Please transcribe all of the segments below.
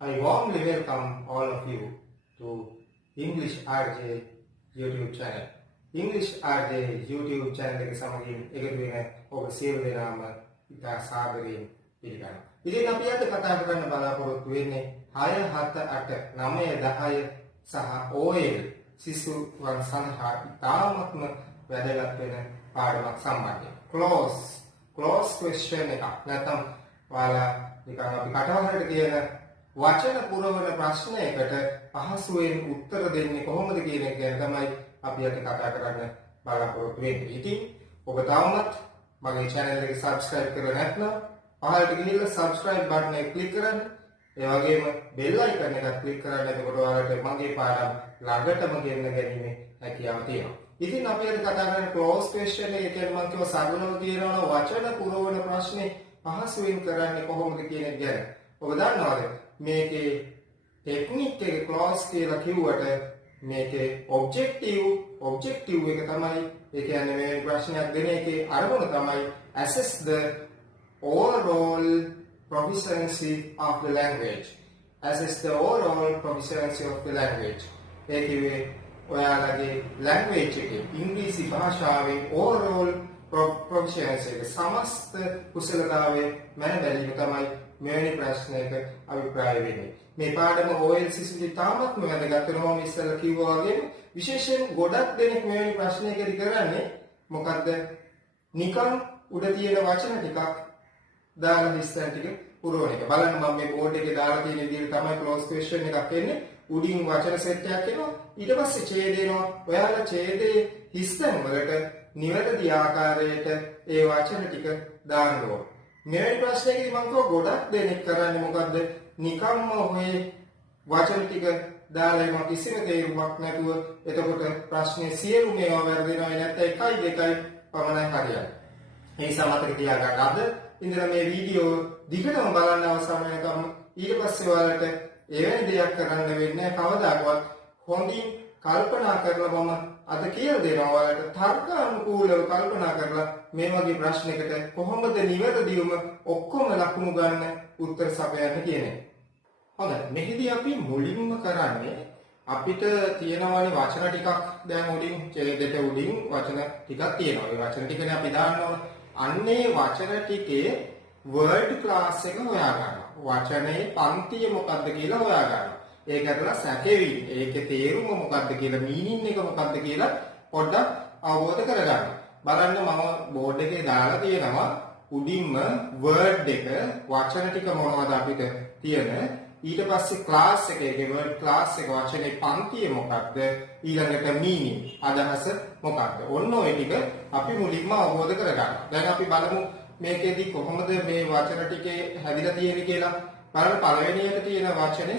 I warmly welcome all of you to English RJ YouTube channel. English RJ YouTube channel එක සමගින් එකතු වෙන ඔබ සියලු දෙනාම ඉතා සාදරයෙන් පිළිගන්නවා. ඉතින් අපි අද කතා කරන්න බලාපොරොත්තු වෙන්නේ 6 7 8 9 10 සහ OL සිසුවන් සඳහා ඉතාමත්ම වැදගත් වෙන පාඩමක් සම්බන්ධයෙන්. Close question එකක්. නැත්නම් ඔයාලා නිකන් අපි කටවහලට කියන වචන පුරවන ප්‍රශ්නයකට පහසුවෙන් උත්තර දෙන්නේ කොහොමද කියන එක ගැන තමයි අපි අද කතා කරන්න බලාපොරොත්තු වෙන්නේ. ඉතින් ඔබ තාමත් මගේ channel එක subscribe කරලා නැත්නම් පහළට ගිහිල්ලා subscribe button එක click කරන්න. ඒ වගේම bell icon එකත් click කරන්න. එතකොට ඔයාලට මගේ පාඩම් ළඟටම ගෙන්න ගැනීමේ හැකියාව තියෙනවා. ඉතින් අපි අද කතා කරන්නේ close question එක කියන්නේ මම කියව සරලව කියනවා වචන පුරවන ප්‍රශ්නේ පහසුවෙන් කරන්නේ කොහොමද කියන එක ගැන. ඔබ දන්නවද මේකේ ටෙක්නික් එක ක්ලෝස් කියලා කිව්වට මේකේ ඔබ්ජෙක්ටිව් එක තමයි ඒ කියන්නේ මේ ප්‍රශ්නයක් දෙන එකේ අරමුණ තමයි assess the overall proficiency of the language. ඒ කිව්වේ ඔයාලගේ language එකේ ඉංග්‍රීසි භාෂාවේ overall proficiency එක සමස්ත කුසලතාවයේ මන බැලීම තමයි මෙවැනි ප්‍රශ්නයක අභිප්‍රාය වෙන්නේ. මේ පාඩම OL සිසුන්ට තාමත්ම වැදගත් වෙනවා. මම ඉස්සෙල්ලා කිව්වා වගේ විශේෂයෙන් ගොඩක් දෙනෙක් මෙවැනි ප්‍රශ්නයකදී කරන්නේ මොකද්ද? නිකන් උඩ තියෙන වචන ටිකක් දාලා විස්තර ටික පුරවන එක. බලන්න මම මේ බෝඩ් එකේ දාලා තියෙන විදිහට තමයි ක්ලෝස් ක්වෙස්චන් එකක් එන්නේ. උඩින් වචන සෙට් එකක් එනවා. ඊට පස්සේ ඡේද එනවා. ඔයාලා ඡේදයේ හිස්තැන් වලට නිවැරදි ආකාරයට ඒ වචන ටික දාන්න ඕන. මෙවැනි ප්‍රශ්නයකදී මම කව ගොඩක් දෙනෙක් කරන්නේ මොකද්ද? නිකම්ම ඔය වචන ටික දාලා එනවා කිසිම තේරුමක් නැතුව. එතකොට ප්‍රශ්නේ සියලුම ඒවා වැරදෙනවා. නැත්නම් 1 2 පමණයි හරියන්නේ. මේ නිසා මතක තියාගන්න අද ඉඳලා මේ වීඩියෝ දිගටම බලන්න අවසන් වෙනකම් ඊට පස්සේ ඔයාලට එවැනි දෙයක් කරන්න වෙන්නේ කවදාකවත් හොඳින් කල්පනා කරලා මම අද කියලා දෙනවා ඔයාලට තර්කානුකූලව කල්පනා කරලා මේ වගේ ප්‍රශ්නයකට කොහොමද නිවැරදිවම ඔක්කොම ලකුණු ගන්න උත්තර සපයන්න කියන එක. හොඳයි. මෙහිදී අපි මුලින්ම කරන්නේ අපිට තියෙනවානේ වචන ටිකක් දැන් උඩින් ඡේදෙට උඩින් වචන ටිකක් තියෙනවා. ඒ වචන ටිකනේ අපි දාන්න ඕන. අන්නේ වචන ටිකේ word class එක හොයා ගන්නවා. වචනේ පන්තිය මොකක්ද කියලා හොයා ගන්නවා. ඒක කරලා සැකෙවි. ඒකේ තේරුම මොකක්ද කියලා මීනින් එක මොකක්ද කියලා පොඩ්ඩක් අවබෝධ කරගන්න. බලන්න මම බෝඩ් එකේ දාලා තියෙනවා උඩින්ම word එක වචන ටික මොනවද අපිට තියෙන. ඊට පස්සේ class එක ඒකේ word class එක වචනේ පන්තිය මොකක්ද ඊළඟට meaning අදහස මොකක්ද. ඔන්න ඔය ටික අපි මුලින්ම අවබෝධ කරගන්න. දැන් අපි බලමු මේකෙදි කොහොමද මේ වචන ටිකේ හැදිලා තියෙන්නේ කියලා. බලන්න පළවෙනියට තියෙන වචනේ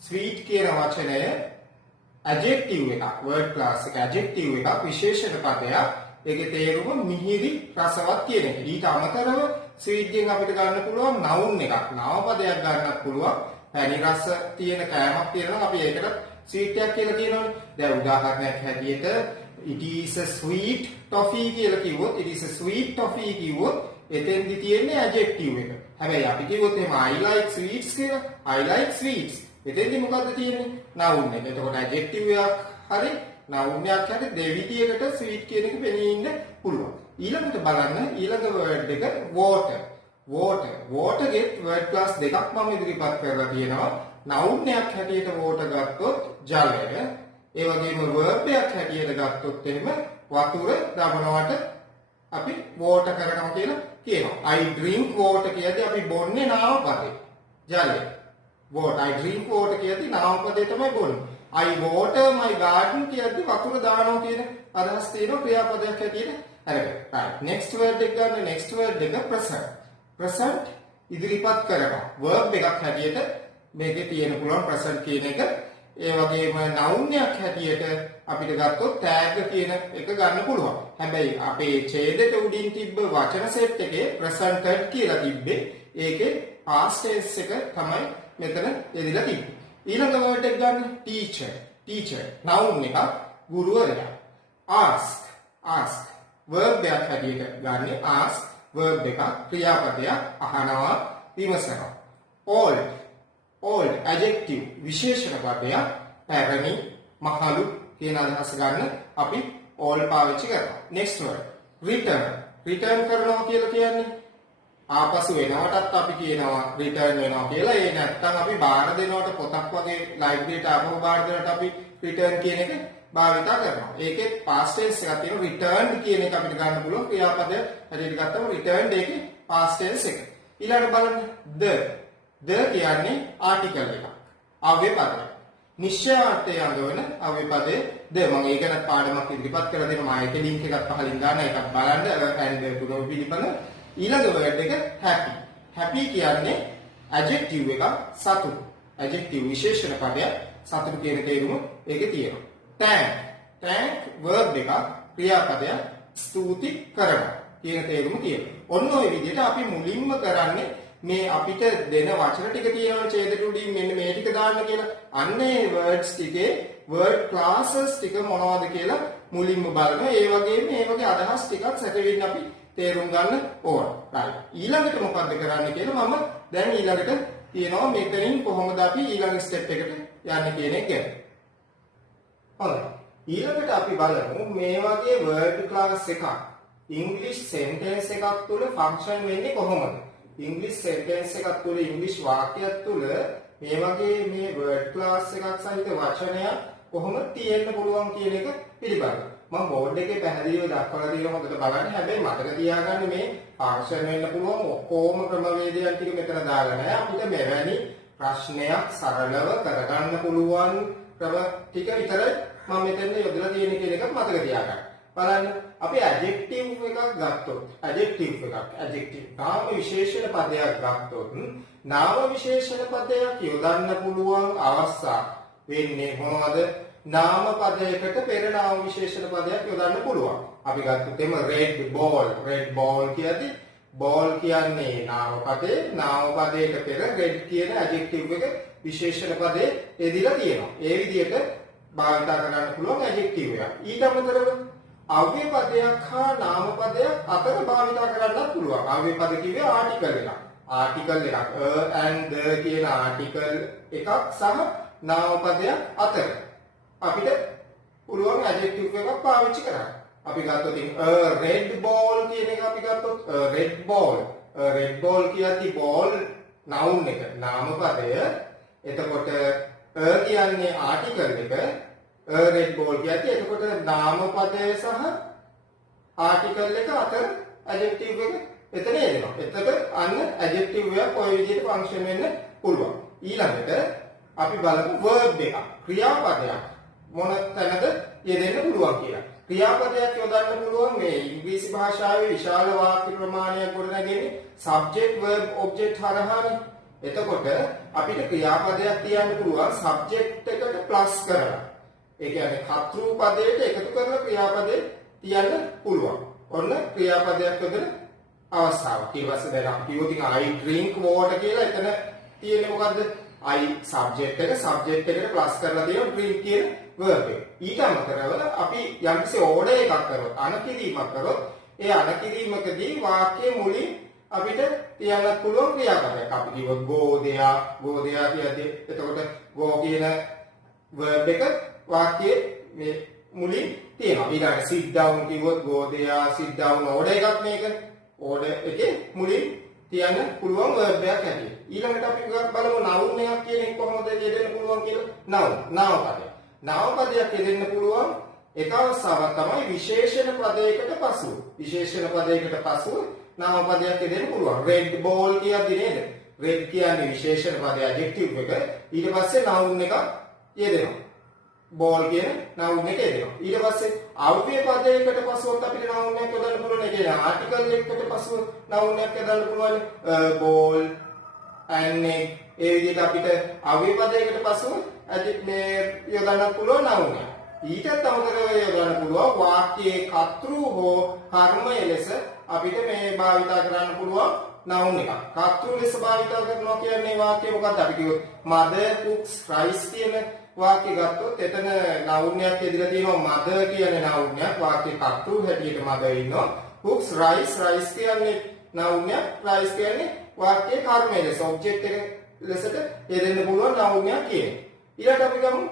sweet කියන වචනය adjective එකක්. word class එක adjective එකක් විශේෂණ පදයක්. ඒකේ තේරුම මිහිරි රසවත් කියන එක. ඊට අමතරව sweet ගෙන් අපිට ගන්න පුළුවන් noun එකක්. නාම පදයක් ගන්නත් පුළුවන්. පැණි රස තියෙන කෑමක් තියෙනවා අපි ඒකට sweet එකක් කියලා කියනවනේ. දැන් උදාහරණයක් හැටියට it is a sweet toffee කියලා කිව්වොත් it is a sweet toffee කිව්වොත් එතෙන්දි තියෙන්නේ adjective එක. හැබැයි අපි කිව්වොත් එහෙම I like sweets කියලා I like sweets එතෙන්දි මොකද්ද තියෙන්නේ? noun එක. එතකොට adjective එකක් හරි noun එකක් හරි දෙවිදියකට sweet කියන එක පෙනී ඉන්න පුළුවන්. ඊළඟට බලන්න ඊළඟ word එක water ගේ word class දෙකක් මම ඉදිරිපත් කරලා තියෙනවා. noun එකක් හැටියට water ගත්තොත් ජලය. ඒ වගේම verb එකක් හැටියට ගත්තොත් එහෙම වතුර දමනවට අපි water කරනවා කියලා කියනවා. I drink water කියද්දී අපි බොන්නේ නාම පදේ. ජලය. water I drink water කියද්දී නාම පදේ තමයි බොන්නේ. I water my garden කියද්දී වතුර දානවා කියන අදහස් තියෙන ක්‍රියාපදයක් හැටියට අරගෙන. right next word එක ගන්න. next word එක present ඉදිරිපත් කරනවා. verb එකක් හැටියට මේකේ තියෙන පුළුවන් present කියන එක. ඒ වගේම noun එකක් හැටියට අපිට ගත්තොත් tag කියන එක ගන්න පුළුවන්. හැබැයි අපේ ඡේදෙට උඩින් තිබ්බ වචන සෙට් එකේ presented කියලා තිබ්බේ. ඒකේ past tense එක තමයි මෙතන එදිලා තිබ්බේ. ඊළඟ word එක ගන්න teacher noun එකක් ගුරුවරයා. ask verb එකක් හැටියට ගන්න. ask verb එකක් ක්‍රියාපදයක් අහනවා විමසනවා. adjective විශේෂණ පදයක් පැරණි මහලු කියන අදහස ගන්න අපි all පාවිච්චි කරනවා. next word return කරනවා කියලා කියන්නේ ආපසු එනවටත් අපි කියනවා return වෙනවා කියලා. ඒ නැත්තම් අපි බාර දෙනවට පොතක් වගේ ලයිබ්‍රරියට ආපහු බාර දෙනවට අපි return කියන එක භාවිත කරනවා. ඒකේ past tense එකක් තියෙනවා. returned කියන එක අපිට ගන්න පුළුවන් ක්‍රියාපදය හැටියට ගත්තම returned ඒකේ past tense එක. ඊළඟට බලන්න the කියන්නේ article එකක්. අව්‍ය පදයක්. නිශ්චයාර්ථය යොදවන අව්‍ය පදයේ the මම ඒක ගැන පාඩමක් ඉදිරිපත් කරලා දෙනවා. මම ඒකේ link එකක් පහලින් දාන්න. ඒකත් බලන්න and පුරව පිළිබඳ. ඊළඟ word එක happy කියන්නේ adjective එකක් සතුටු. adjective විශේෂණ පදයක් සතුටු කියන තේරුම ඒකේ තියෙනවා. thank verb එකක් ක්‍රියාපදයක් ස්තුති කරනවා කියන තේරුම තියෙනවා. ඔන්න ඔය විදිහට අපි මුලින්ම කරන්නේ මේ අපිට දෙන වචන ටික තියෙනවා ඡේදටුඩින් මෙන්න මේ ටික දාන්න කියලා. අන්නේ words ටිකේ word classes ටික මොනවද කියලා මුලින්ම බලනවා. ඒ වගේම මේ වගේ අදහස් ටිකක් සැකෙන්න අපි තේරුම් ගන්න ඕන. right. ඊළඟට මොකද්ද කරන්න කියලා මම දැන් ඊළඟට කියනවා මෙතනින් කොහොමද අපි ඊළඟ ස්ටෙප් එකට යන්නේ කියන එක ගැන. හරි. ඊළඟට අපි බලමු මේ වගේ word class එකක් English sentence එකක් තුල function වෙන්නේ කොහොමද? English sentence එකක් තුල English වාක්‍යයක් තුල මේ වගේ මේ word class එකක් සහිත වචනයක් කොහොමද තියෙන්න පුළුවන් කියන එක පිළිබඳව. මම බෝඩ් එකේ පැහැදිලිව දක්වලා තියෙනවා හොඳට බලන්න. හැබැයි මතක තියාගන්න මේ function වෙන්න පුළුවන් ඔක්කොම ක්‍රමවේදයන් ටික මෙතන දාලා නැහැ. අපිට මෙවැනි ප්‍රශ්නයක් සරලව කරගන්න පුළුවන් ක්‍රම ටික විතරයි මම මෙතන යොදලා තියෙන කියන එක මතක තියාගන්න. බලන්න අපි adjective එකක් ගත්තොත් adjective නාම විශේෂණ පදයක් ගත්තොත් නාම විශේෂණ පදයක් යොදන්න පුළුවන් අවස්ථා වෙන්නේ මොනවද? නාම පදයකට පෙර නාම විශේෂණ පදයක් යොදන්න පුළුවන්. අපි ගත්තොත් එම red ball කියද්දි ball කියන්නේ නාම පදේ, නාම පදයට පෙර red කියන adjective එක විශේෂණ පදේ එදිලා තියෙනවා. ඒ විදිහට භාවිත කරන්න පුළුවන් adjective එක. ඊට අමතරව අව්‍ය පදයක් හා නාම පදයක් අතර භාවිත කරන්නත් පුළුවන්. අව්‍ය පද කිව්වේ ආටිකල් එකක්. ආටිකල් එකක් and the කියන ආටිකල් එකක් සහ නාම පදයක් අතර අපිට පුළුවන් adjective එකක් පාවිච්චි කරන්න. අපි ගත්තොත් red ball කියන එක අපි ගත්තොත් red ball කියද්දි ball noun එක නාම පදය. එතකොට කියන්නේ ආටිකල් එක red ball කියද්දි එතකොට නාම පදය සහ ආටිකල් එක අතර adjective එක එතන එනවා. එතකොට අන්න adjective එක කොයි විදිහට function වෙන්න පුළුවන්. ඊළඟට අපි බලමු verb එක ක්‍රියාපදයක් මොන තැනද යෙදෙන්න පුළුවන් කියලා. ක්‍රියාපදයක් යොදන්න පුළුවන් මේ ඉංග්‍රීසි භාෂාවේ විශාල වාක්‍ය ප්‍රමාණයක් ගොඩනගන්නේ subject verb object හරහානේ. එතකොට අපිට ක්‍රියාපදයක් තියන්න පුළුවන් subject එකට plus කරලා. ඒ කියන්නේ කර්තෘ පදයට එකතු කරලා ක්‍රියාපදේ තියන්න පුළුවන්. ඔන්න ක්‍රියාපදයක් යොදන අවස්ථාවක්. ඊට පස්සේ දැන් අපි කියුවොත් I drink water කියලා එතන තියෙන්නේ මොකද්ද? I subject එකට plus කරලා දෙනවා drink කියන verb එක. ඊට අමතරව අපි යම්කිසි order එකක් කරොත් අනකිරීමක් කරොත් ඒ අනකිරීමකදී වාක්‍යයේ මුලින් අපිට තියන්න පුළුවන් ක්‍රියාපදයක්. අපි කිව්වොත් go there කියද්දී එතකොට go කියන verb එක වාක්‍යයේ මේ මුලින් තියෙනවා. ඊළඟට sit down කිව්වොත් go there sit down order එකක් මේක. order එකේ මුලින් තියන්න පුළුවන් verb එකක් ඇති. ඊළඟට අපි බලමු noun එකක් කියන එක කොහොමද යෙදෙන්න පුළුවන් කියලා. නාම පදයක්. නාම පදයක් යෙදෙන්න පුළුවන් එක අවස්ථාවක් තමයි විශේෂණ පදයකට පසුව. විශේෂණ පදයකට පසුව නාම පදයක් යෙදෙන්න පුළුවන්. red ball කියද්දි නේද? red කියන්නේ විශේෂණ පදය adjective එක. ඊට පස්සේ noun එකක් යෙදෙනවා. ball කියන noun එක යෙදෙනවා. ඊට පස්සේ අව්‍ය පදයකට පසුවත් අපිට noun එකක් යොදන්න පුළුවන්. ඒ කියන්නේ article එකකට පසුව noun එකක් යොදන්න පුළුවන්. ball and egg ඒ විදිහට අපිට අව්‍ය පදයකට පසුව මේ යොදන්න පුළුවන් noun එක. ඊටත් අමතරව යොදන්න පුළුවන් වාක්‍යයේ කර්තෘ හෝ කර්මය ලෙස අපිට මේ භාවිත කරන්න පුළුවන් noun එකක්. කර්තෘ ලෙස භාවිත කරනවා කියන්නේ වාක්‍යය මොකක්ද? අපි කිව්වොත් mother cooks rice කියන වාක්‍ය ගත්තොත් එතන noun එකක් ඇදලා තියෙනවා mother කියන noun එකක්. වාක්‍යයේ කර්තෘ හැටියට mother ඉන්නවා. cooks rice කියන්නේ noun එකක්. rice කියන්නේ වාක්‍යයේ කර්මය ලෙස object එක ලෙසට යෙදෙන්න පුළුවන් noun එකක් කියන්නේ. ඊළඟට අපි ගමු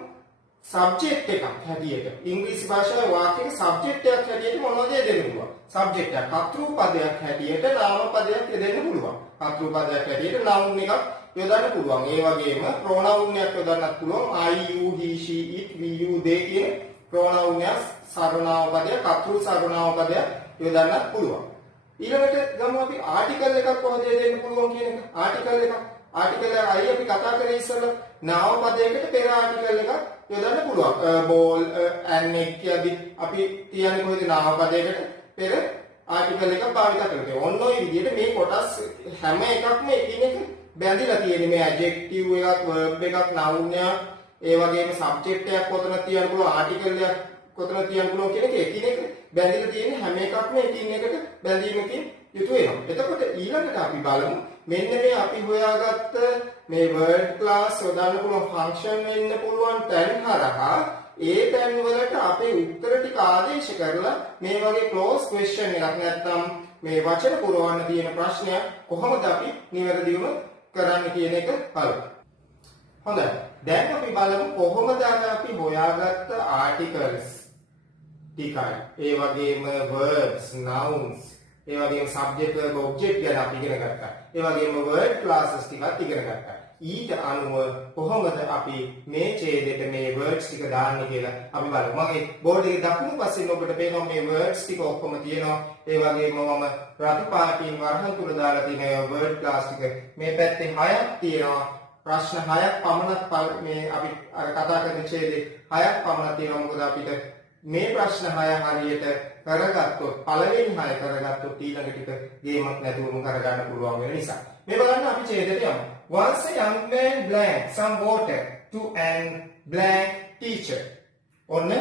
subject එකක් හැටියට. ඉංග්‍රීසි භාෂාවේ වාක්‍යයක subject එකක් හැටියට මොනවද යෙදෙන්න පුළුවන්? subject එක කර්තෘ පදයක් හැටියට නාම පදයක් යෙදෙන්න පුළුවන්. කර්තෘ පදයක් හැටියට noun එකක් යොදන්න පුළුවන්. ඒ වගේම pronoun එකක් යොදන්නත් පුළුවන්. I, you, he, she, it, we, you, they කියන pronoun එක සර්වනාම පදයක්, කර්තෘ සර්වනාම පදයක් යොදන්නත් පුළුවන්. ඊළඟට ගමු අපි ආටිකල් එකක් කොහොමද දෙන්න පුළුවන් කියන එක. ආටිකල් එකක් අයි අපි කතා කරේ ඉස්සෙල්ලා නාම පදයකට පෙර ආටිකල් එකක් යොදන්න පුළුවන්. බෝල් ඇන් එක්කදී අපි තියන්නේ කොහෙද නාම පදයකට පෙර ආටිකල් එකක් භාවිත කරන්නේ. ඔන්න ඔය විදිහට මේ කොටස් හැම එකක්ම එකිනෙක බැඳිලා තියෙන්නේ. මේ ඇඩ්ජෙක්ටිව් එකක්, verb එකක්, noun එකක්, ඒ වගේම සබ්ජෙක්ට් එකක් කොතන තියන්න පුළුවන්, ආටිකල් එකක් කොතන තියන්න පුළුවන් කියන එක එකිනෙක බැඳිලා තියෙන හැම එකක්ම එකින් එකට බැඳීමකින් යුතු වෙනවා. එතකොට ඊළඟට අපි බලමු මෙන්න මේ අපි හොයාගත්ත මේ word class යොදන්න පුළුවන් function වෙන්න පුළුවන් තැන් හරහා ඒ තැන් වලට අපේ උත්තර ටික ආදේශ කරලා මේ වගේ close question එකක් නැත්නම් මේ වචන පුරවන්න තියෙන ප්‍රශ්නයක් කොහොමද අපි නිවැරදිවම කරන්න කියන එක බලමු. හොඳයි. දැන් අපි බලමු කොහොමද අපි හොයාගත්ත articles ටිකයි. ඒ වගේම verbs, nouns, ඒ වගේම subject verb object ගැන අපි ඉගෙන ගත්තා. ඒ වගේම word classes ටිකත් ඉගෙන ගත්තා. ඊට අනුව කොහොමද අපි මේ ඡේදෙට මේ words ටික දාන්නේ කියලා අපි බලමු. මගේ බෝඩ් එකේ දකුණු පස්සෙන් ඔබට පේනවා මේ words ටික ඔක්කොම තියෙනවා. ඒ වගේම මම රතු පාටින් වරහන් තුල දාලා තියෙන word class ටික මේ පැත්තේ 6ක් තියෙනවා. ප්‍රශ්න 6ක් පමණක් මේ අපි අර කතා කරන ඡේදේ 6ක් පමණක් තියෙනවා. මොකද අපිට මේ ප්‍රශ්න 6 හරියට කරගත්තොත් පළවෙනි 6 කරගත්තොත් ඊළඟ ටික ගේමක් නැතුවම කරගන්න පුළුවන් වෙන නිසා. මේ බලන්න අපි ඡේදයට යමු. Once a young man drank some water to an blank teacher. ඔන්න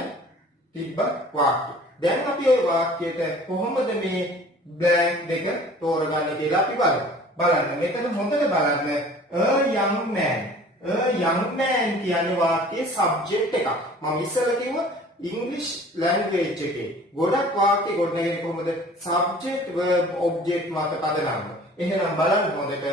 තිබ්බ වාක්‍ය. දැන් අපි ওই වාක්‍යයට කොහොමද මේ blank දෙක තෝරගන්නේ කියලා අපි බලමු. බලන්න මෙතන හොඳට බලන්න a young man. a young man කියන්නේ වාක්‍යයේ subject එකක්. මම ඉස්සෙල්ලා කිව්වා English language එකේ ගොඩක් වාක්‍ය ගොඩනගන්නේ කොහොමද? subject verb object මත පදනම. එහෙනම් බලන්න හොඳට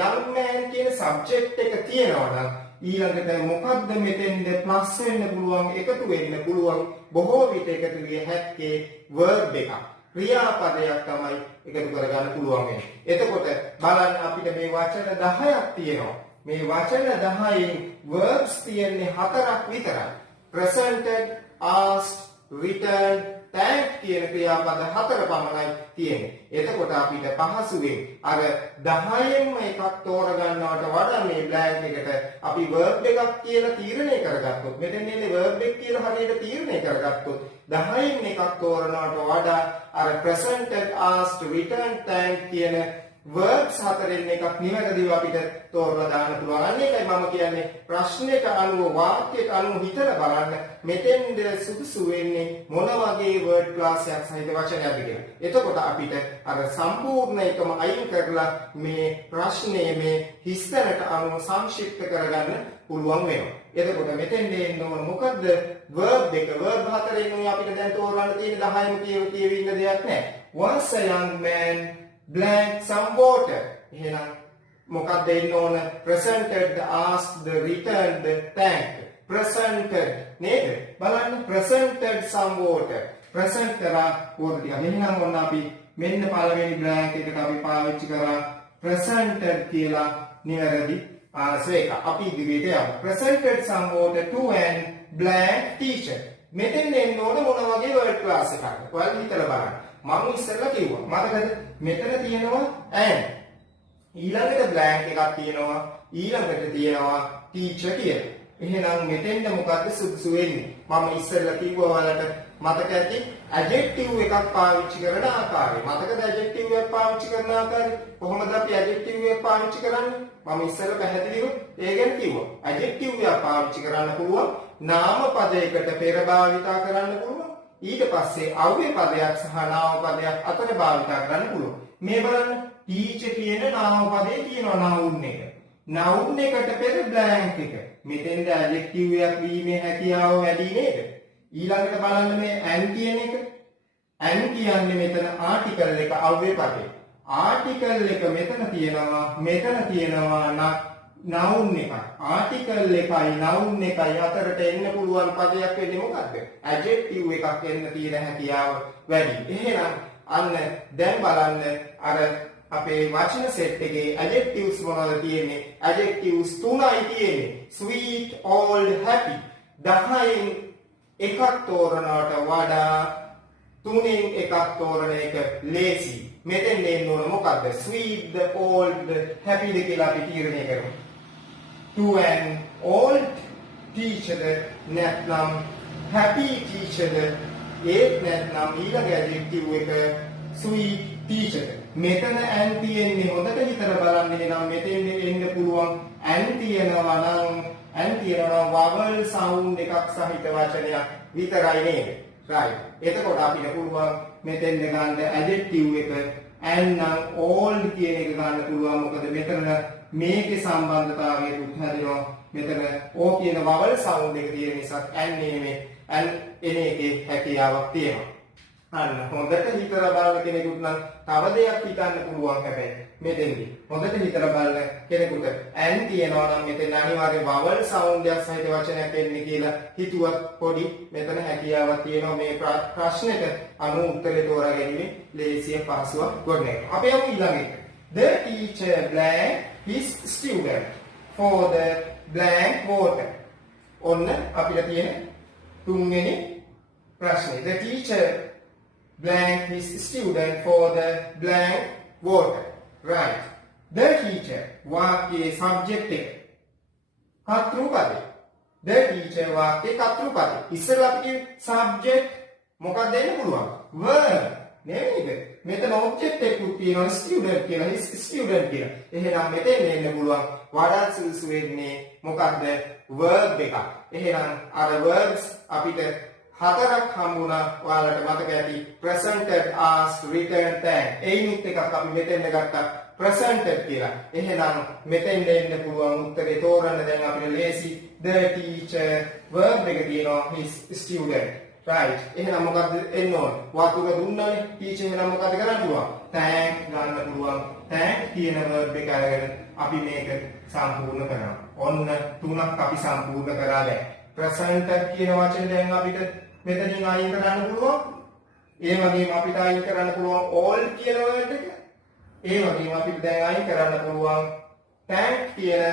young man කියන subject එක තියෙනවා නම් ඊළඟට මොකද්ද මෙතෙන්ද plus වෙන්න පුළුවන්, එකතු වෙන්න පුළුවන්, බොහෝ විට එකතු විය හැක්කේ verb එකක්. ක්‍රියාපදයක් තමයි එකතු කරගන්න පුළුවන් වෙන්නේ. එතකොට බලන්න අපිට මේ වචන 10ක් තියෙනවා. මේ වචන 10න් verbs තියෙන්නේ 4ක් විතරයි. presented, asked, returned, thanked කියන ක්‍රියාපද 4 පමණයි තියෙන්නේ. එතකොට අපිට පහසුවෙන් අර 10න්ම එකක් තෝරගන්නවට වඩා මේ blank එකට අපි verb එකක් කියලා තීරණය කරගත්තොත්, මෙතන ඉන්නේ verb එක කියලා හරියට තීරණය කරගත්තොත් 10න් එකක් තෝරනවට වඩා අර presented, asked, returned, thanked කියන verbs 4න් එකක් නිවැරදිව අපිට තෝරලා දාන්න පුළුවන්. අන්න ඒකයි මම කියන්නේ ප්‍රශ්නෙට අනුව වාක්‍යයට අනුව හිතලා බලන්න මෙතෙන්ද සුදුසු වෙන්නේ මොන වගේ word class එකක් සහිත වචනයක්ද කියලා. එතකොට අපිට අර සම්පූර්ණ එකම අයින් කරලා මේ ප්‍රශ්නේ මේ හිස්තැනට අනුව සංක්ෂිප්ත කරගන්න පුළුවන් වෙනවා. එතකොට මෙතෙන්ද එන්න ඕන මොකද්ද? verb දෙක. verb 4න් අපිට දැන් තෝරන්න තියෙන 10ම කියවින්න දෙයක් නැහැ. Once a young man blank some water. එහෙනම් මොකක්ද එන්න ඕන? presented, asked, returned, thanked. presented නේද? බලන්න presented some water. present කරා water ටික. එහෙනම් ඔන්න අපි මෙන්න පළවෙනි blank එකට අපි පාවිච්චි කරා presented කියලා නිවැරදි ආන්සර් එක. අපි ඉදිරියට යමු. presented some water to an blank teacher. මෙතෙන් එන්න ඕන මොන වගේ word class එකක්ද? ඔයාලා හිතලා බලන්න. මම ඉස්සෙල්ලා කිව්වා. මතකද? මෙතන තියෙනවා and. ඊළඟට blank එකක් තියෙනවා. ඊළඟට තියෙනවා teacher කියලා. එහෙනම් මෙතෙන්ද මොකද්ද සුදුසු වෙන්නේ? මම ඉස්සෙල්ලා කිව්වා ඔයාලට මතක ඇති adjective එකක් පාවිච්චි කරන ආකාරය. මතකද adjective එකක් පාවිච්චි කරන ආකාරය? කොහොමද අපි adjective එක පාවිච්චි කරන්නේ? මම ඉස්සෙල්ලා පැහැදිලිව ඒ ගැන කිව්වා. adjective එක පාවිච්චි කරන්න පුළුවන් නාම පදයකට පෙර භාවිතා කරන්න පුළුවන්. ඊට පස්සේ අව්‍ය පදයක් සහ නාම පදයක් අතර භාවිතා කරන්න පුළුවන්. මේ බලන්න teacher කියන නාම පදේ තියෙනවා noun එක. noun එකට පෙර blank එක. මෙතෙන්ද adjective එකක් වීමේ හැකියාව වැඩි නේද? ඊළඟට බලන්න මේ and කියන එක. and කියන්නේ මෙතන article එක අව්‍ය පදේ. article එක මෙතන තියෙනවා noun එකයි article එකයි noun එකයි අතරට එන්න පුළුවන් පදයක් වෙන්නේ මොකද්ද? adjective එකක් එන්න තියෙන හැකියාව වැඩි. එහෙනම් අන්න දැන් බලන්න අර අපේ වචන සෙට් එකේ adjectives මොනවද තියෙන්නේ? adjectives 3යි තියෙන්නේ. sweet, old, happy. 10න් එකක් තෝරනවට වඩා 3න් එකක් තෝරන එක lazy. මෙතෙන් එන්න ඕන මොකද්ද? sweet, the old, happy කියලා අපි තීරණය කරමු. to an old teacher නැත්නම් happy teacher ඒත් නැත්නම් ඊළඟ adjective එක sweet teacher. මෙතන an තියෙන්නේ හොඳට හිතලා බලන්න නම් මෙතෙන් එන්න පුළුවන් an තියෙනවා නම් vowel sound එකක් සහිත වචනයක් විතරයි නේද? right. එතකොට අපිට පුළුවන් මෙතෙන් ගන්න adjective එක an නම් old කියන එක ගන්න පුළුවන්. මොකද මෙතන මේකේ සම්බන්ධතාවය උත් හැදෙනවා. මෙතන o කියන vowel sound එක තියෙන නිසා an නෙමෙයි an එන එකේ හැකියාවක් තියෙනවා. අන්න හොඳට හිතලා බලන කෙනෙකුට නම් තව දෙයක් හිතන්න පුළුවන්. හැබැයි මෙතෙන්දී හොඳට හිතලා බලන කෙනෙකුට an තියනවා නම් මෙතන අනිවාර්ය vowel sound එකක් සහිත වචනයක් එන්නේ කියලා හිතුවත් පොඩි මෙතන හැකියාවක් තියෙනවා. මේ ප්‍රශ්නෙට අනුව උත්තරේ තෝරාගැනීමේ ලේසිය පහසුවක් ගොඩනැගෙනවා. අපි යමු ඊළඟ එක. The teacher blank his student for the blank water. ඔන්න අපිට තියෙන තුන්වෙනි ප්‍රශ්නේ. The teacher blank his student for the blank water. Right. The teacher වාක්‍යයේ subject එක. කර්තෘපදේ. The teacher වාක්‍යයේ කර්තෘපදේ. ඉස්සෙල්ලා අපි subject මොකක්ද දෙන්න පුළුවන්? verb නේද? මෙතන object එකක් තියෙනවා student කියලා. his student කියලා. එහෙනම් මෙතෙන් එන්න පුළුවන් වඩාත් සුදුසු වෙන්නේ මොකක්ද? verb එකක්. එහෙනම් අර verbs අපිට හතරක් හම්බුණා. ඔයාලට මතක ඇති presented, asked, returned, thanked. ඒනිත් එකක් අපි මෙතෙන්ද ගත්තා presented කියලා. එහෙනම් මෙතෙන්ද එන්න පුළුවන් උත්තරේ තෝරන්න දැන් අපිට ලේසි. The teacher verb එක තියෙනවා his student. right. එහෙනම් මොකද්ද එන්න ඕන? වතුර දුන්නානේ. teacher එහෙනම් මොකද කරන්න පුළුවන්? thank ගන්න පුළුවන්. thank කියන verb එක අරගෙන අපි මේක සම්පූර්ණ කරනවා. ඔන්න තුනක් අපි සම්පූර්ණ කරා දැන්. presented කියන වචනේ දැන් අපිට මෙතනින් අයින් කරන්න පුළුවන්. ඒ වගේම අපිට අයින් කරන්න පුළුවන් all කියන වර්ඩ් එක. ඒ වගේම අපිට දැන් අයින් කරන්න පුළුවන් thank කියන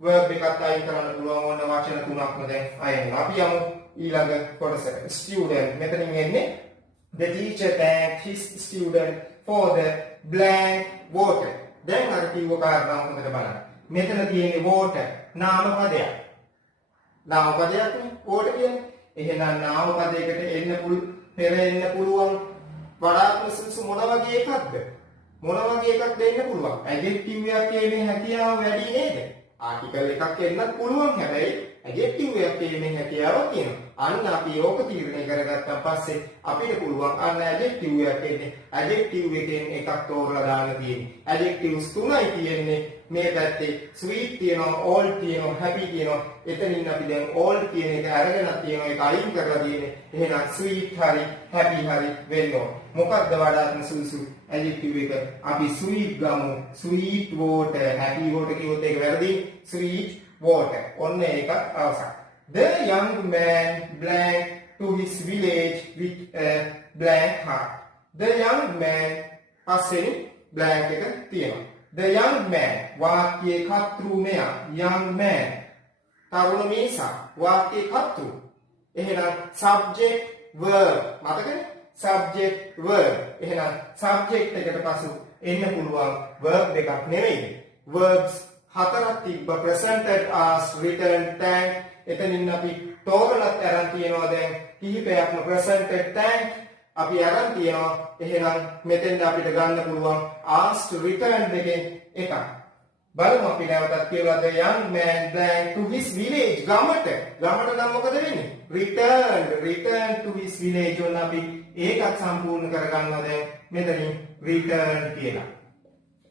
verb එකත් අයින් කරන්න පුළුවන්. ඕන වචන තුනක්ම දැන් අයින් වෙනවා. අපි යමු ඊළඟ කොටසට. student මෙතනින් එන්නේ the teacher thanked his student for the blank water. දැන් අර කිව්ව කාරණා හොඳට බලන්න. මෙතන තියෙන්නේ water නාම පදයක්. නාම පදයක් නේ water කියන්නේ. එහෙනම් නාම පදයකට පෙර එන්න පුළුවන් වඩාත්ම සුදුසු මොන වගේ එකක්ද? මොන වගේ එකක් දෙන්න පුළුවන්? adjective එකක් කියන්නේ හැකියාව වැඩි නේද? article එකක් එන්නත් පුළුවන්. හැබැයි adjective එකක් කියන්නේ හැකියාවක් තියෙනවා. අන්න අපි ඕක තීරණය කරගත්තාන් පස්සේ අපිට පුළුවන් අන්න adjective එකක් එන්නේ. adjective එකෙන් එකක් තෝරලා දාන්න තියෙන්නේ. adjectives තුනයි තියෙන්නේ. මේ පැත්තේ sweet තියෙනවා, old තියෙනවා, happy තියෙනවා. එතනින් අපි දැන් old කියන එක අරගෙන තියෙනවා. ඒක අයින් කරලා තියෙන්නේ. එහෙනම් sweet හරි happy හරි වෙන්න ඕන. මොකක්ද වඩාත්ම සුදුසු adjective එක? අපි sweet ගමු. sweet water, happy water කියොත් ඒක වැරදි. sweet water. ඔන්න ඒක අවසන්. The young man blank to his village with a blank heart. The young man පස්සේ blank එක තියෙනවා. The young man වාක්‍යයේ කර්තෘ මෙයා young man තරුණ මිනිසා වාක්‍යයේ කර්තෘ. එහෙනම් subject verb මතකද? subject verb. එහෙනම් subject එකට පසු එන්න පුළුවන් verb දෙකක් නෙවෙයි. verbs හතරක් තිබ්බ presented, asked, returned, thanked. එතනින් අපි තෝරලත් අරන් තියනවා දැන් කිහිපයක්ම presented, thanked අපි අරන් තියනවා. එහෙනම් මෙතෙන්ද අපිට ගන්න පුළුවන් asked, returned දෙකෙන් එකක්. බලමු අපි නැවතත් කියලා the young man blank to his village. ගමට නම් මොකද වෙන්නේ? returned to his village. ඔන්න අපි ඒකත් සම්පූර්ණ කරගන්නවා දැන් මෙතනින් returned කියලා.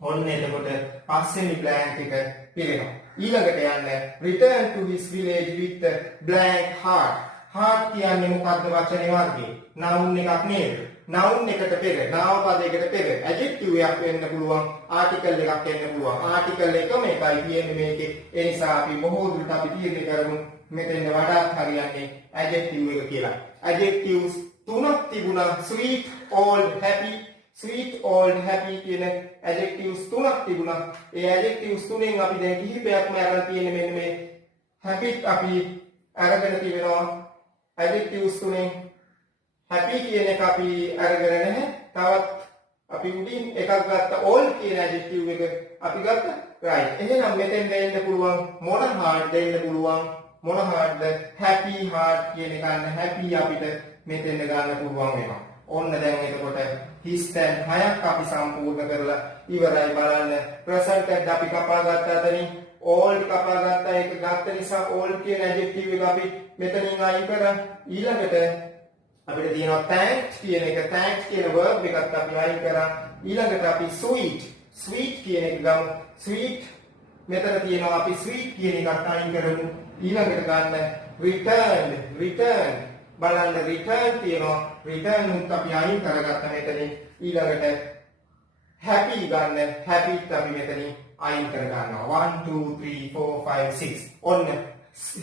ඔන්න එතකොට පස්වෙනි blank එක පිරෙනවා. ඊළඟට යන්න return to his village with a blank heart. heart කියන්නේ මොකක්ද වචනේ වර්ගය? noun එකක් නේද? noun එකට පෙර නාම පදයකට පෙර adjective එකක් වෙන්න පුළුවන් article එකක් වෙන්න පුළුවන් article එකම එකයි කියන්නේ මේකේ ඒ නිසා අපි බොහෝ දුරට අපි තීරණය කරමු මෙතෙන් වඩාත් හරියන්නේ adjective එක කියලා adjectives තුනක් තිබුණා sweet old happy කියන adjectives තුනක් තිබුණා ඒ adjectives තුනෙන් අපි දැන් කිහිපයක්ම අරන් තියෙන්නේ මෙන්න මේ happy අපි අරගෙන තියෙනවා adjectives තුනෙන් happy කියන එක අපි අරගෙන නැහැ. තවත් අපි උඩින් එකක් ගත්ත all කියන adjective එක අපි ගත්ත right. එහෙනම් මෙතෙන් දෙන්න පුළුවන් මොන heart දෙන්න පුළුවන් මොන heartද happy heart කියන එක ගන්න happy අපිට මෙතෙන් ගන්න පුළුවන් වෙනවා. ඔන්න දැන් එතකොට his stand 6ක් අපි සම්පූර්ණ කරලා ඉවරයි බලන්න. present tense අපි කපා ගත්ත අතරින් all කපා ගත්ත එක ගත්ත නිසා all කියන adjective එක අපි මෙතනින් අයින් කරා. ඊළඟට අපිට තියෙනවා thanks කියන එක thanks කියන verb එකත් අපි අයින් කරා ඊළඟට අපි sweet කියන එක ගමු sweet මෙතන තියෙනවා අපි sweet කියන එකත් අයින් කරමු ඊළඟට ගන්න return බලන්න return තියෙනවා return උත් අපි අයින් කරගත්ත මෙතනින් ඊළඟට happy ගන්න happy අපි මෙතනින් අයින් කර ගන්නවා 1 2 3 4 5 6 ඔන්න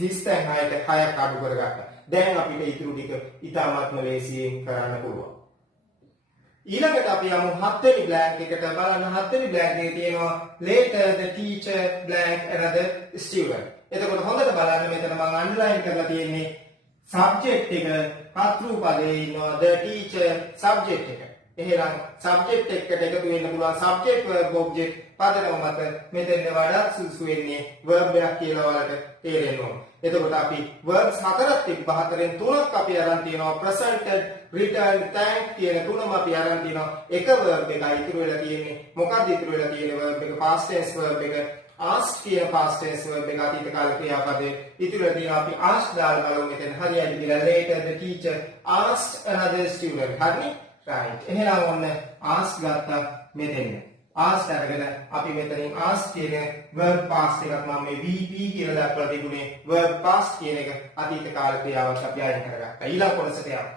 හිස්තැන් 6ක් අඩු කරගත්තා දැන් අපිට ඉතුරු ටික ඉතාමත්ම ලේසියෙන් කරන්න පුළුවන්. ඊළඟට අපි යමු 7 වෙනි blank එකට බලන්න 7 වෙනි blank එකේ තියෙනවා later the teacher blank another student. එතකොට හොඳට බලන්න මෙතන මම underline කරලා තියෙන්නේ subject එක කර්තෘ පදයේ ඉන්නවා the teacher subject එක. එහෙනම් subject එකට එකතු වෙන්න පුළුවන් subject verb object පදනම මත මෙතෙන් වඩාත් සුදුසු වෙන්නේ verb එකක් කියලා වලට තේරෙන්න ඕන. එතකොට අපි verbs හතරක් තිබ්බ හතරෙන් තුනක් අපි අරන් තියෙනවා presented written thank කියන තුනම අපි අරන් තියෙනවා එක verb එකයි ඉතුරු වෙලා තියෙන්නේ මොකක්ද ඉතුරු වෙලා තියෙන්නේ verb එක past tense verb එක asked කියන past tense verb එක අතීත කාල ක්‍රියාපදේ ඉතුරු වෙලා තියෙනවා අපි asked දාලා බලමු මෙතන හරියයි කියලා later the teacher asked another student හරිනේ right එහෙනම් ඔන්න asked ගත්තා මෙතෙන් asked අරගෙන අපි මෙතනින් asked කියන verb past එකක් මම මේ VP කියලා දක්වලා තිබුණේ verb past කියන එක අතීත කාල ක්‍රියාවක් අපි අයින් කරගත්තා. ඊළඟ කොටසට යමු.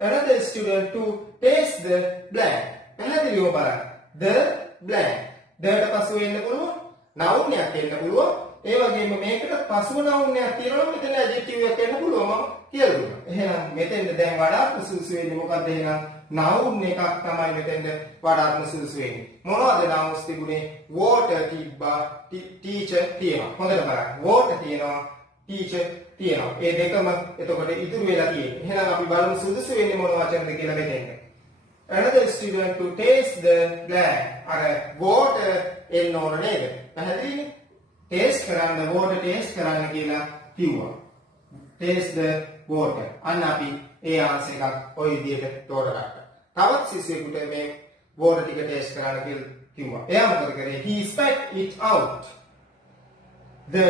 Another student to taste the blank. පැහැදිලිව බලන්න. The blank. දට පසු වෙන්න පුළුවන්. noun එකක් එන්න පුළුවන්. ඒ වගේම මේකට පසුව noun එකක් තියෙනවා මෙතන adjective එකක් එන්න පුළුවන් මම කියලා දුන්නා. එහෙනම් මෙතෙන්ද දැන් වඩාත් සුදුසු වෙන්නේ මොකක්ද එහෙනම් noun එකක් තමයි මෙතෙන්ද වඩාත්ම සුදුසු වෙන්නේ. මොනවද nouns තිබුණේ? water තිබ්බා, teacher තියෙනවා. හොඳට බලන්න. water තියෙනවා, teacher තියෙනවා. මේ දෙකම එතකොට ඉතුරු වෙලා තියෙන්නේ. එහෙනම් අපි බලමු සුදුසු වෙන්නේ මොන වචනද කියලා මෙතෙන්ද. Another student to taste the blank. අර water එන්න ඕන නේද? පැහැදිලිනේ? taste කරන්න water taste කරන්න කියලා කිව්වා. taste the water. අන්න අපි ඒ ආන්සර් එකක් ওই විදිහට තෝරගත්තා. තවත් සිසුවෙකුට මේ water ටික ටෙස්ට් කරන්න කියලා කිව්වා. එයා මොකද කරේ? He spat it out. The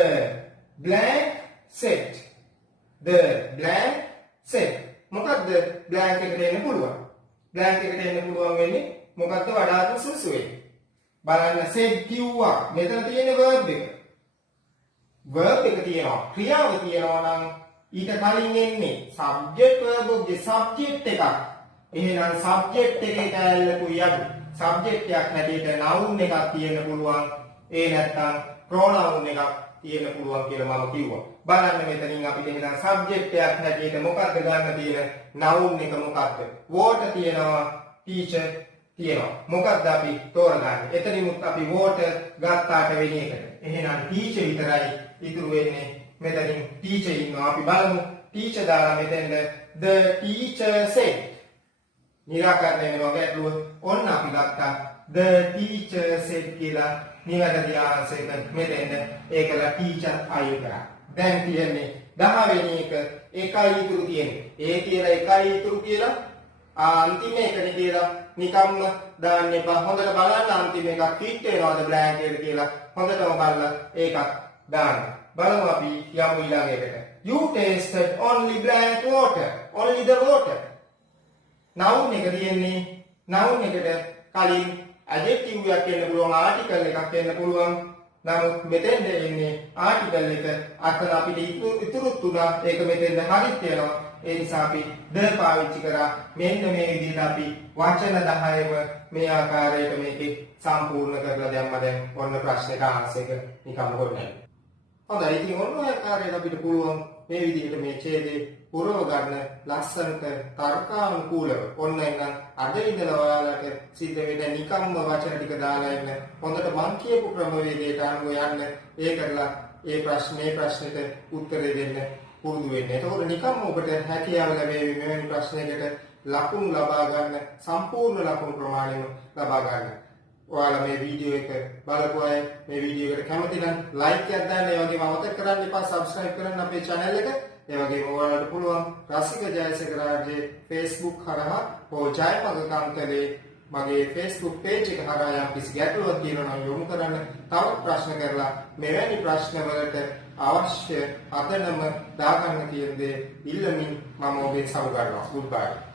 blank said. The blank said. මොකද්ද blank එකට එන්න පුළුවන්? blank එකට එන්න පුළුවන් වෙන්නේ මොකද්ද වඩාත්ම සුසු වෙන්නේ? බලන්න said කිව්වා. මෙතන තියෙන verb එක. verb එක තියෙනවා. ක්‍රියාව තියෙනවා නම් ඊට කලින් එන්නේ subject verb object subject එකක්. එහෙනම් subject එකේ කැලලකුයි අඩු. subject එකක් හැටියට noun එකක් තියෙන්න පුළුවන්. ඒ නැත්තම් pronoun එකක් තියෙන්න පුළුවන් කියලා මම කිව්වා. බලන්න මෙතනින් අපිට එහෙනම් subject එකක් හැටියට මොකක්ද ගන්න තියෙන noun එක මොකක්ද? water තියෙනවා, teacher තියෙනවා. මොකක්ද අපි තෝරගන්නේ? එතනිමුත් අපි water ගත්තාට වෙන එකට. එහෙනම් teacher විතරයි ඉතුරු වෙන්නේ. මෙතනින් teacher ඉන්නවා. අපි බලමු teacher දාලා මෙතෙන්ද the teacher said නිරාකරණය වෙනවා ගැටලුව. ඔන්න අපි ගත්තා the teacher said කියලා නිවැරදි ආන්සර් එක මෙතෙන්ද ඒකලා teacher අයින් කරා. දැන් තියෙන්නේ 10 වෙනි එක එකයි ඉතුරු තියෙන්නේ. ඒ කියලා එකයි ඉතුරු කියලා අන්තිම එකනේ කියලා නිකම්ම දාන්න එපා. හොඳට බලන්න අන්තිම එකක් fit වෙනවද blank එකට කියලා හොඳටම බලලා ඒකත් දාන්න. බලමු අපි යමු ඊළඟ එකට. You tasted only blank water. Only the water. noun එක තියෙන්නේ noun එකට කලින් adjective එකක් එන්න පුළුවන් article එකක් එන්න පුළුවන්. නමුත් මෙතෙන්ද එන්නේ article එක අතන අපිට ඉතුරු තුනක් ඒක මෙතෙන්ද හරිත් වෙනවා. ඒ නිසා අපි ද පාවිච්චි කරා. මෙන්න මේ විදිහට අපි වචන 10ම මේ ආකාරයට මේකේ සම්පූර්ණ කරලා දැම්ම. දැන් ඔන්න ප්‍රශ්නෙට ආන්සර් එක නිකම්ම හොයන්න. හොඳයි. ඉතින් ඔන්න ඔය ආකාරයට අපිට පුළුවන් මේ විදිහට මේ ඡේදේ පුරව ගන්න ලස්සනට තර්කානුකූලව. ඔන්න එහෙනම් අද ඉඳලා ඔයාලට සිද්ධ වෙන්නේ නිකම්ම වචන ටික දාලා ඉන්න. හොඳට මං කියපු ක්‍රමවේදයට අනුව යන්න. ඒ කරලා ඒ ප්‍රශ්නෙට උත්තර දෙන්න පුරුදු වෙන්න. එතකොට නිකම්ම ඔබට හැකියාව ලැබෙවි මෙවැනි ප්‍රශ්නයකට ලකුණු ලබා ගන්න, සම්පූර්ණ ලකුණු ප්‍රමාණය ලබා ගන්න. ඔයාලා මේ වීඩියෝ එක බලපු අය මේ වීඩියෝ එකට කැමති නම් ලයික් එකක් දාන්න. ඒ වගේම අමතක කරන්න එපා subscribe කරන්න අපේ channel එක. ඒ වගේම ඔයාලට පුළුවන් රසික ජයසේකර රාජ්‍යයේ Facebook හරහා හෝ ජයමග කන්තලේ මගේ Facebook page එක හරහා යම් කිසි ගැටලුවක් තියෙනවා නම් යොමු කරන්න. තවත් ප්‍රශ්න කරලා මෙවැනි ප්‍රශ්න වලට අවශ්‍ය අදනම දාගන්න කියන දේ ඉල්ලමින් මම ඔබෙන් සමු ගන්නවා. Goodbye.